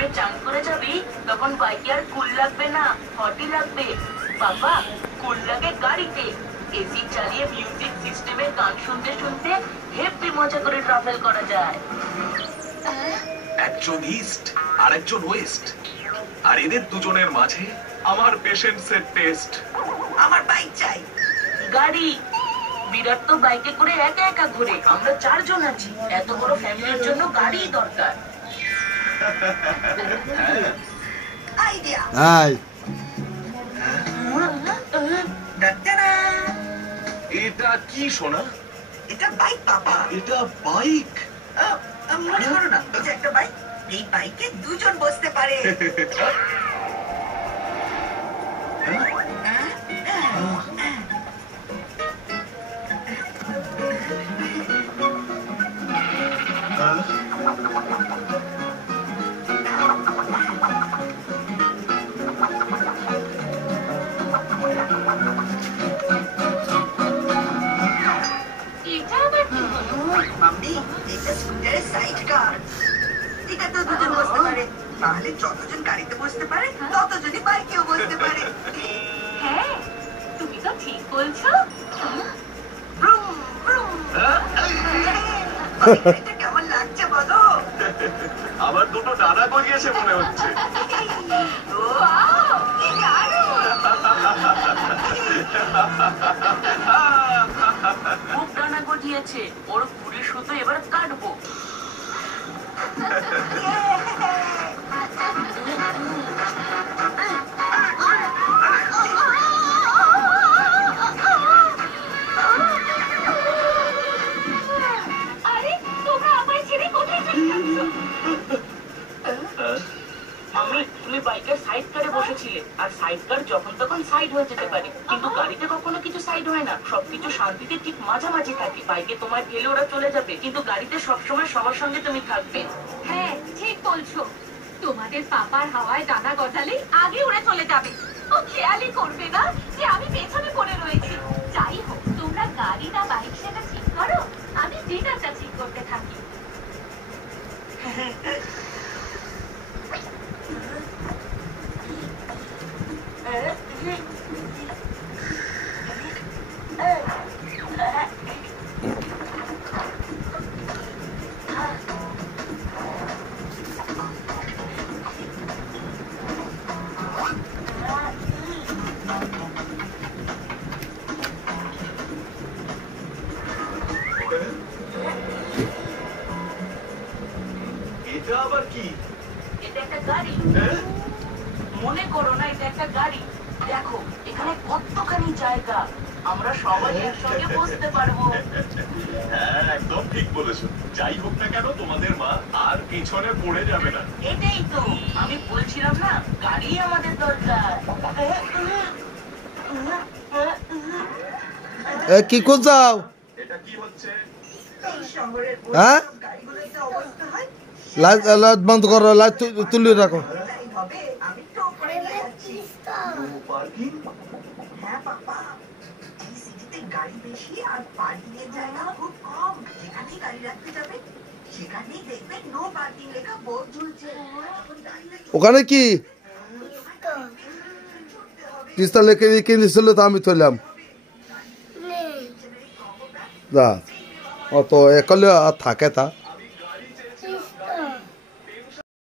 গরমে চান করে যাবি তখন বাইকে আর কুল লাগবে না, হটই লাগবে। বাবা, কুল লাগে গাড়িতে। এসি চালিয়ে মিউজিক সিস্টেমে গান শুনতে শুনতে হেব্বি মজা করে ট্রাভেল করা যায়। একজন ইস্ট আর একজন ওয়েস্ট, আর এদের দুজনের মাঝে আমার পেশেন্টসের টেস্ট। আমার বাইক চাই। গাড়ি। বিরাট তো বাইকে করে একা একা ঘুরে, আমরা 4 জন আছি। এত বড় ফ্যামিলির জন্য গাড়ি দরকার। আইডিয়া। হাই এটা কি সোনা? এটা বাইক বাবা। এটা বাইক? মনে করো না, এটা একটা বাইক। এই বাইকে 2 জন বসতে পারে। মাম্মি, এটা স্কুটারের সাইড কার। এটা তো 2 জন বসতে পারে। তাহলে যতজন গাড়িতে বসতে পারে ততজনই বাইকেও বসতে পারে। হ্যাঁ, তুমি তো ঠিক বলছো। ব্রুম, ব্রুম। এটা কেমন লাগছে বলো? আবার দুটো ডানা গজিয়েছে মনে হচ্ছে। ওয়াও, কি দারুণ। খুব ডানা গজিয়েছে। ওর ঘুড়ি সুতো এবার কাটবো। আরে তোমরা আমায় ছেড়ে কোথায় চলে যাচ্ছ? তুমি বাইকের সাইড কারে বসেছিলে, আর সাইড কার যখন তখন সাইড হয়ে যেতে পারে, কিন্তু গাড়িতে কখনো কিছু সাইড হয় না। সবকিছু শান্তিতে ঠিক মাঝামাঝি থাকে। বাইকে তোমায় ফেলে ওরা চলে যাবে, কিন্তু গাড়িতে সবসময় সবার সঙ্গে তুমি থাকবে। হ্যাঁ, ঠিক বলছো। তোমাদের পাপার হাওয়ায় ডানা গজালেই আগে উড়ে চলে যাবে। ও খেয়ালই করবে না যে আমি পেছনে পড়ে রয়েছি। যাই হোক, তোমরা গাড়ি না বাইক সেটা ঠিক করো, আমি ডিনারটা ঠিক করতে থাকি। এটা আবার কি? এটা একটা গাড়ি। মনে করো না এটা একটা গাড়ি। দেখো এখানে কতখানি জায়গা, আমরা সবাই একসঙ্গে বসতে পারবো। হ্যাঁ, একদম ঠিক বলেছো। যাই হোক না কেন, তোমাদের মা আর পিছনে পড়ে যাবে না। এটাই তো আমি বলছিলাম না, গাড়ি আমাদের দরকার। কি করছাও? এটা কি হচ্ছে? এই শহরের হ্যাঁ, গাড়িগুলোর যা অবস্থা হয়, লাইট লাইট বন্ধ করো, লাইট তুলে রাখো। তাই হবে। আমি তো করে যাচ্ছি। পার্কিং? হ্যাঁ বাবা, এই সিটিতে গাড়ি বেশি আর পার্কিং এর জায়গা খুব কম। যেখানেই গাড়ি রাখতে যাবে সেখানেই দেখবেন নো পার্কিং লেখা বোর্ড ঝুলছে। এখন দাঁড়িয়ে ওখানে কি তিস্তা লেখে কিনেছিল তো আমি তুললাম। যা অত একলে আর থাকে তা